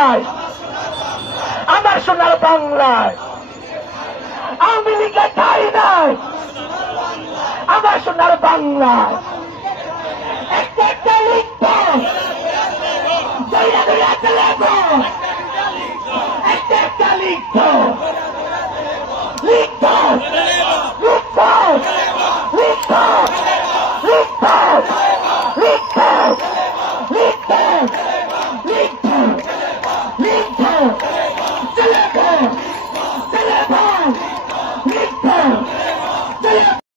বাংলায়, আমার সোনার বাংলায় আওয়ামী লীগের ঠাঁই নাই, আমার সোনার বাংলায় একটা একটা লিখবো, দইরা দইরা চলাবো, একটা একটা লিখবো, লিখবো, লিখবো, লিখবো, লিখবো, লিখবো, লিখবো, লিখবো, লিখবো, চলাবো।